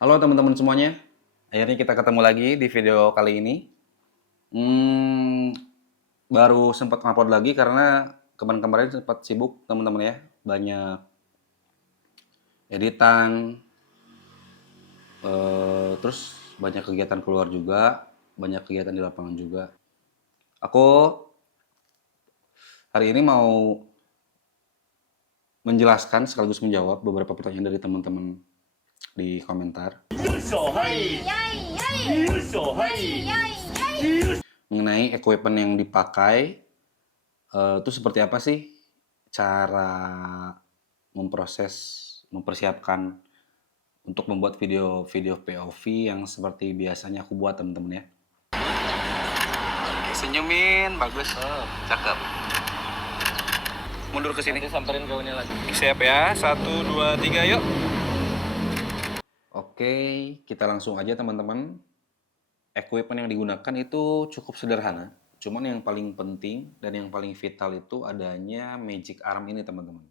Halo teman-teman semuanya, akhirnya kita ketemu lagi di video kali ini. Hmm, Baru sempat upload lagi karena kemarin-kemarin sempat sibuk teman-teman ya, banyak editan, terus banyak kegiatan keluar juga, banyak kegiatan di lapangan juga. Aku hari ini mau menjelaskan sekaligus menjawab beberapa pertanyaan dari teman-teman di komentar mengenai equipment yang dipakai. Itu seperti apa sih cara mempersiapkan untuk membuat video-video POV yang seperti biasanya aku buat temen-temen ya. Oke, senyumin, bagus, cakep. Mundur ke sini. Nanti samperin gaunnya lagi. Siap ya, 1, 2, 3, yuk. Oke, kita langsung aja teman-teman. Equipment yang digunakan itu cukup sederhana. Cuman yang paling penting dan yang paling vital itu adanya Magic Arm ini teman-teman.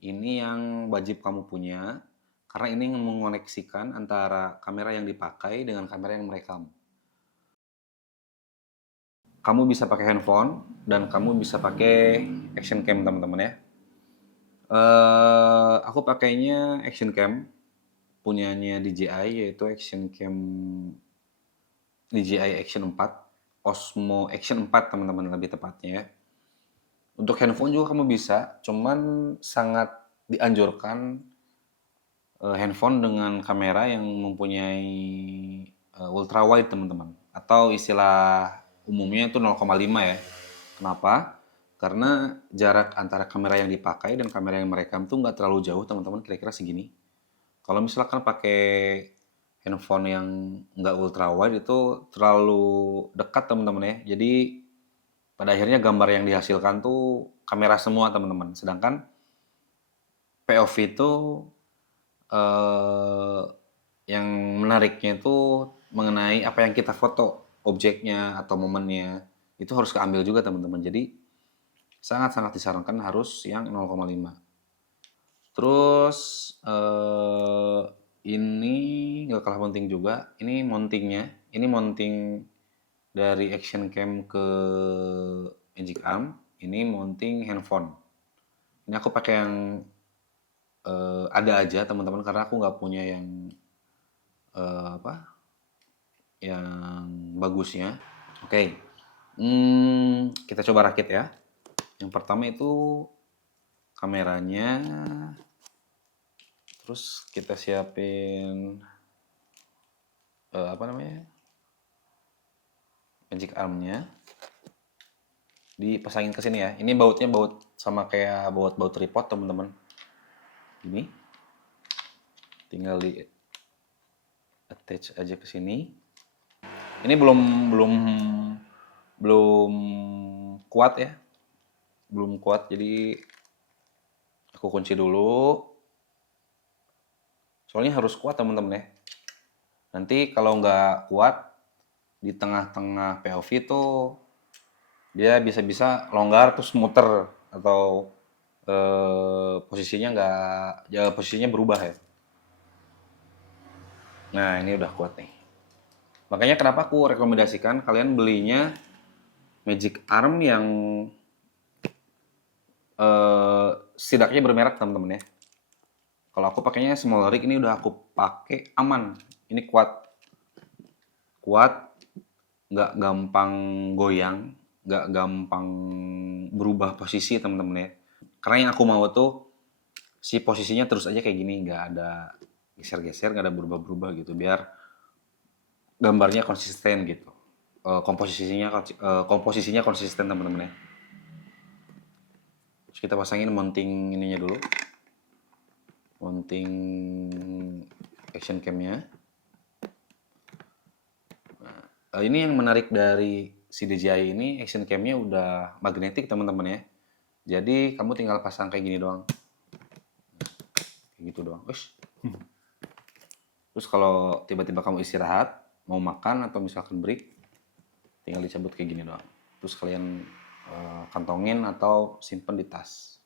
Ini yang wajib kamu punya, karena ini mengoneksikan antara kamera yang dipakai dengan kamera yang merekam. Kamu bisa pakai handphone, dan kamu bisa pakai action cam teman-teman ya. Aku pakainya action cam, punyanya DJI, yaitu action cam DJI Action 4, Osmo Action 4 teman-teman lebih tepatnya ya. Untuk handphone juga kamu bisa, cuman sangat dianjurkan handphone dengan kamera yang mempunyai ultra wide teman-teman, atau istilah umumnya itu 0,5 ya. Kenapa? Karena jarak antara kamera yang dipakai dan kamera yang merekam tuh nggak terlalu jauh teman-teman, kira-kira segini. Kalau misalkan pakai handphone yang nggak ultra wide itu terlalu dekat teman-teman ya. Jadi pada akhirnya gambar yang dihasilkan tuh kamera semua teman-teman. Sedangkan POV itu eh, yang menariknya itu mengenai apa yang kita foto, objeknya atau momennya itu harus keambil juga teman-teman. Jadi sangat-sangat disarankan harus yang 0,5. Terus ini nggak kalah penting juga. Ini mountingnya. Ini mounting dari action cam ke Magic Arm. Ini mounting handphone. Ini aku pakai yang ada aja teman-teman, karena aku nggak punya yang apa? Yang bagusnya. Oke. Kita coba rakit ya. Yang pertama itu kameranya. Terus kita siapin apa namanya? Magic armnya. Dipasangin ke sini ya. Ini bautnya baut sama kayak baut tripod teman-teman. Ini tinggal di attach aja ke sini. Ini belum kuat ya. Belum kuat, jadi aku kunci dulu. Soalnya harus kuat teman-teman ya. Nanti kalau nggak kuat di tengah-tengah POV itu dia bisa-bisa longgar terus muter, atau posisinya nggak, ya posisinya berubah ya. Nah ini udah kuat nih. Makanya kenapa aku rekomendasikan kalian belinya Magic Arm yang setidaknya bermerek teman-teman ya. Kalau aku pakainya Small Rig, ini udah aku pakai aman. Ini kuat, nggak gampang goyang, nggak gampang berubah posisi teman-teman ya. Karena yang aku mau tuh si posisinya terus aja kayak gini, nggak ada geser-geser, nggak ada berubah-berubah gitu, biar gambarnya konsisten gitu. Komposisinya konsisten teman-teman ya. Terus kita pasangin mounting ininya dulu, mounting action camnya. Ini yang menarik dari si DJI ini, action camnya udah magnetik teman-teman ya. Jadi kamu tinggal pasang kayak gini doang, kayak gitu doang. Terus kalau tiba-tiba kamu istirahat, mau makan atau misalkan break, tinggal dicabut kayak gini doang. Terus kalian kantongin atau simpen di tas.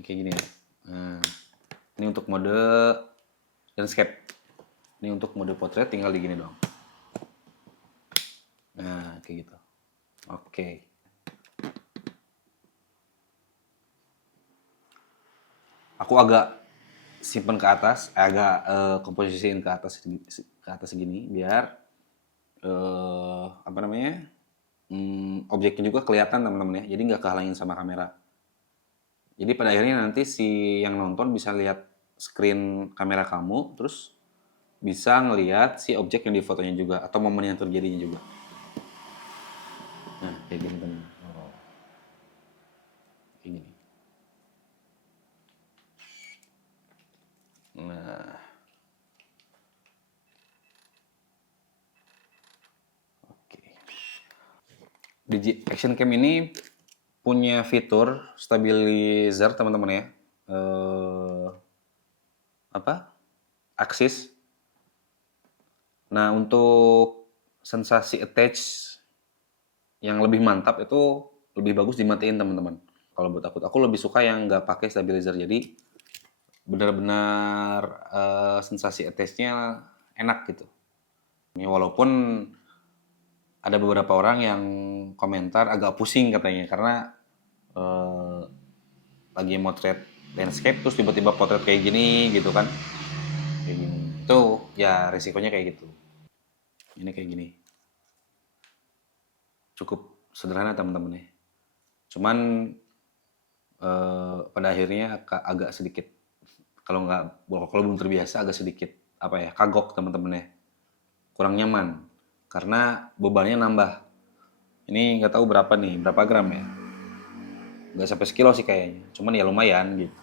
Kayak gini ya. Nah, ini untuk mode landscape. Ini untuk mode potret tinggal di gini doang. Nah, kayak gitu. Oke. Aku agak simpen ke atas, agak komposisiin ke atas segini biar apa namanya? Objeknya juga kelihatan teman-teman ya. Jadi nggak kehalangin sama kamera. Jadi pada akhirnya nanti si yang nonton bisa lihat screen kamera kamu, terus bisa ngelihat si objek yang di fotonya juga atau momen yang terjadinya juga. Nah, kayak gini teman. Oh, kayak gini. Nah, oke. Digi Action Cam ini punya fitur stabilizer teman-teman ya. Apa? Axis. Nah, untuk sensasi attach yang lebih mantap itu lebih bagus dimatiin teman-teman. Kalau buat aku lebih suka yang nggak pakai stabilizer. Jadi benar-benar sensasi attach-nya enak gitu. Ini walaupun ada beberapa orang yang komentar agak pusing katanya karena eh, lagi motret landscape terus tiba-tiba potret kayak gini gitu kan. Kayak gini. Itu ya risikonya kayak gitu. Ini kayak gini. Cukup sederhana teman-teman ya. Cuman pada akhirnya agak sedikit kalau belum terbiasa agak sedikit apa ya kagok teman-teman ya, kurang nyaman karena bebannya nambah. Ini nggak tahu berapa gram ya, nggak sampai sekilo sih kayaknya, cuman ya lumayan gitu,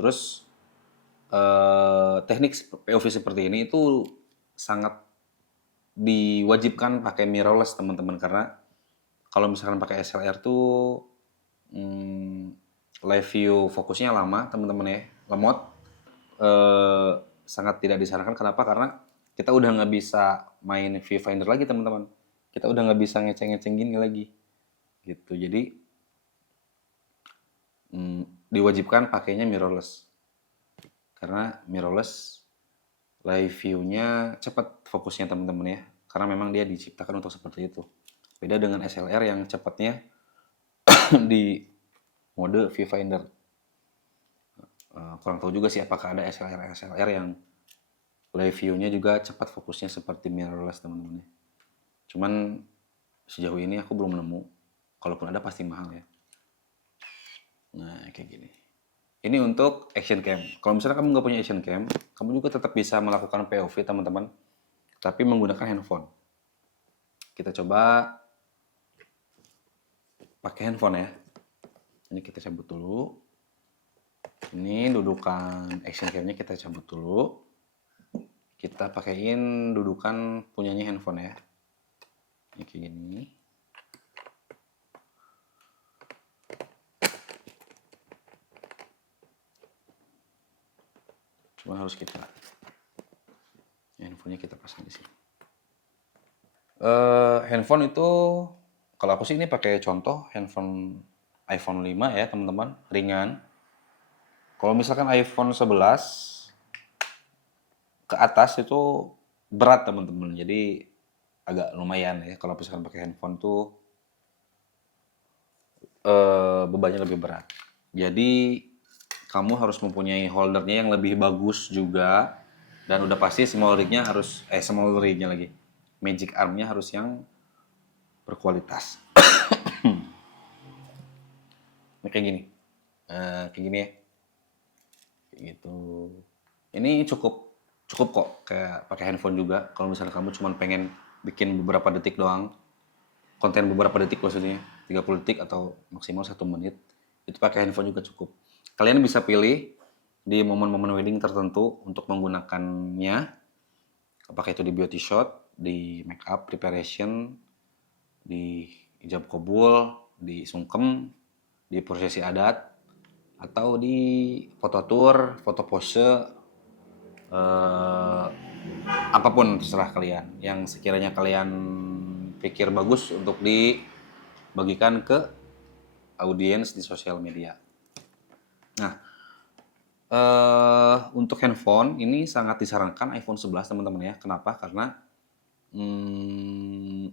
terus teknik POV seperti ini itu sangat diwajibkan pakai mirrorless teman-teman karena kalau misalkan pakai SLR tuh live view fokusnya lama teman-teman ya, lemot, eh, sangat tidak disarankan. Kenapa? Karena kita udah nggak bisa main viewfinder lagi teman-teman, kita udah nggak bisa ngeceng-ngeceng gini lagi gitu. Jadi diwajibkan pakainya mirrorless karena mirrorless live view-nya cepat fokusnya teman-teman ya, karena memang dia diciptakan untuk seperti itu. Beda dengan SLR yang cepatnya di mode viewfinder. Kurang tahu juga sih apakah ada SLR yang live view-nya juga cepat fokusnya seperti mirrorless teman-teman. Cuman sejauh ini aku belum nemu. Kalaupun ada pasti mahal ya. Nah kayak gini. Ini untuk action cam. Kalau misalnya kamu nggak punya action cam, kamu juga tetap bisa melakukan POV teman-teman, tapi menggunakan handphone. Kita coba pakai handphone ya. Ini kita cabut dulu. Ini dudukan action cam-nya kita cabut dulu. Kita pakaiin dudukan punyanya handphone ya. Ini kayak gini. Cuma harus kita handphonenya kita pasang di sini. Handphone itu kalau aku sih ini pakai contoh handphone iPhone 5 ya teman-teman, ringan. Kalau misalkan iPhone 11 ke atas itu berat teman-teman, jadi agak lumayan ya kalau misalkan pakai handphone tuh bebannya lebih berat. Jadi kamu harus mempunyai holdernya yang lebih bagus juga, dan udah pasti small rignya lagi, magic armnya harus yang berkualitas. Nah, kayak gini, kayak gini ya, kayak gitu. Ini cukup kok kayak pakai handphone juga. Kalau misalnya kamu cuma pengen bikin beberapa detik doang, konten beberapa detik maksudnya, 30 detik atau maksimal 1 menit, itu pakai handphone juga cukup. Kalian bisa pilih di momen-momen wedding tertentu untuk menggunakannya, apakah itu di beauty shot, di make up preparation, di ijab kabul, di sungkem, di prosesi adat, atau di foto tour, foto pose, apapun terserah kalian yang sekiranya kalian pikir bagus untuk dibagikan ke audiens di sosial media. Nah, Untuk handphone ini sangat disarankan iPhone 11 teman-teman ya. Kenapa? Karena hmm,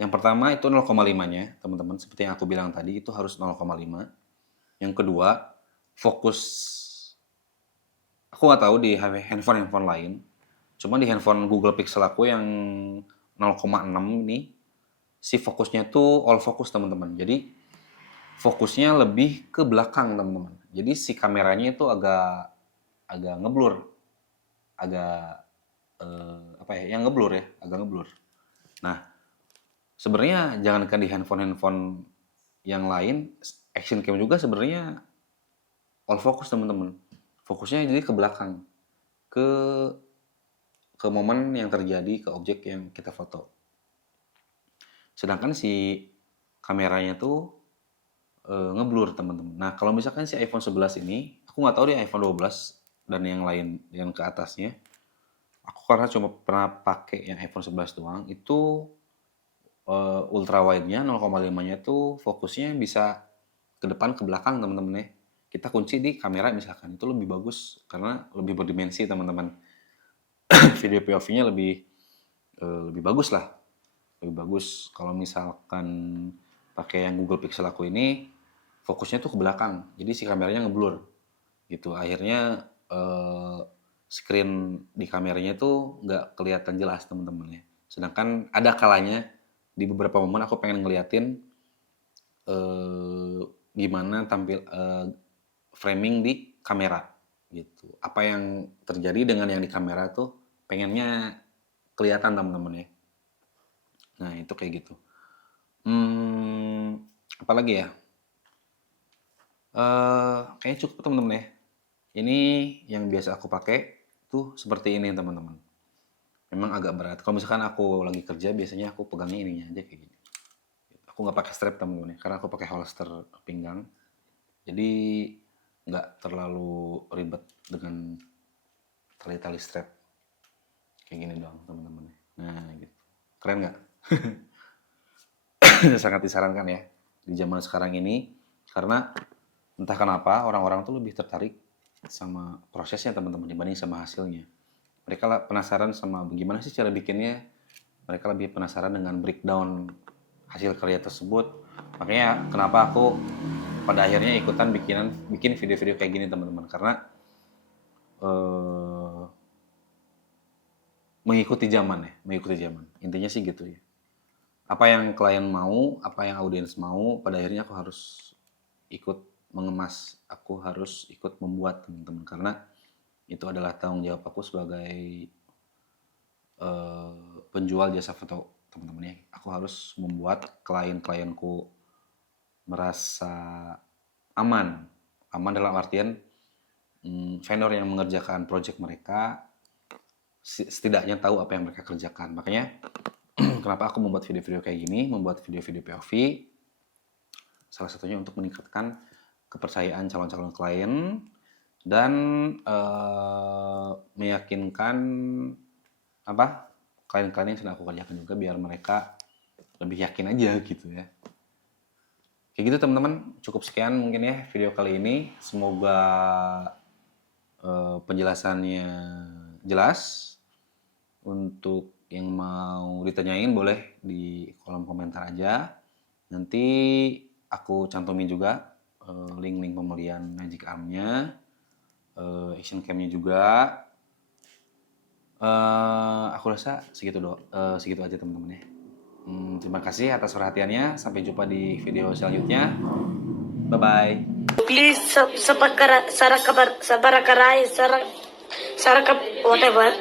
yang pertama itu 0,5-nya teman-teman. Seperti yang aku bilang tadi itu harus 0,5. Yang kedua, fokus. Aku nggak tahu di handphone lain. Cuma di handphone Google Pixel aku yang 0,6 ini, si fokusnya tuh all focus teman-teman. Jadi fokusnya lebih ke belakang teman-teman. Jadi si kameranya itu agak agak ngeblur, agak apa ya? Yang ngeblur ya, agak ngeblur. Nah, sebenarnya jangankan di handphone-handphone yang lain, action cam juga sebenarnya all focus teman-teman. Fokusnya jadi ke belakang, ke momen yang terjadi, ke objek yang kita foto. Sedangkan si kameranya tuh ngeblur teman-teman. Nah, kalau misalkan si iPhone 11 ini, aku nggak tahu di iPhone 12 dan yang lain yang ke atasnya. Aku karena cuma pernah pakai yang iPhone 11 doang, itu ultra wide-nya 0,5-nya tuh fokusnya bisa ke depan ke belakang teman-teman ya. Kita kunci di kamera misalkan, itu lebih bagus karena lebih berdimensi teman-teman. Video POV-nya lebih bagus lah. Lebih bagus kalau misalkan pakai yang Google Pixel aku ini fokusnya tuh ke belakang. Jadi si kameranya ngeblur gitu. Akhirnya screen di kameranya tuh nggak kelihatan jelas teman-teman ya. Sedangkan ada kalanya di beberapa momen aku pengen ngeliatin gimana tampil framing di kamera gitu. Apa yang terjadi dengan yang di kamera tuh pengennya kelihatan teman-teman ya. Nah itu kayak gitu. Apalagi ya? Kayaknya cukup teman-teman ya. Ini yang biasa aku pakai tuh seperti ini teman-teman. Memang agak berat. Kalau misalkan aku lagi kerja biasanya aku pegangnya ininya aja kayak gini. Aku nggak pakai strap teman-teman ya, karena aku pakai holster pinggang. Jadi nggak terlalu ribet dengan tali-tali strap. Kayak gini doang teman-teman. Nah gitu. Keren nggak? Sangat disarankan ya di zaman sekarang ini. Karena entah kenapa orang-orang tuh lebih tertarik sama prosesnya teman-teman dibanding sama hasilnya. Mereka penasaran sama bagaimana sih cara bikinnya. Mereka lebih penasaran dengan breakdown hasil karya tersebut. Makanya kenapa aku pada akhirnya ikutan bikin video-video kayak gini teman-teman. Karena mengikuti zaman ya, mengikuti zaman. Intinya sih gitu ya. Apa yang klien mau, apa yang audiens mau, pada akhirnya aku harus ikut mengemas, aku harus ikut membuat teman-teman, karena itu adalah tanggung jawab aku sebagai penjual jasa foto teman-teman ya. Aku harus membuat klien-klienku merasa aman dalam artian vendor yang mengerjakan project mereka setidaknya tahu apa yang mereka kerjakan. Makanya kenapa aku membuat video-video kayak gini, membuat video-video POV, salah satunya untuk meningkatkan kepercayaan calon-calon klien dan meyakinkan klien-klien yang sedang aku kerjakan juga biar mereka lebih yakin aja gitu ya. Kayak gitu teman-teman, cukup sekian mungkin ya video kali ini. Semoga penjelasannya jelas. Untuk yang mau ditanyain boleh di kolom komentar aja. Nanti aku cantumin juga link-link pembelian Magic Arm-nya, action cam-nya juga. Aku rasa segitu aja teman-teman ya. Terima kasih atas perhatiannya. Sampai jumpa di video selanjutnya. Bye bye. Please subscribe, whatever.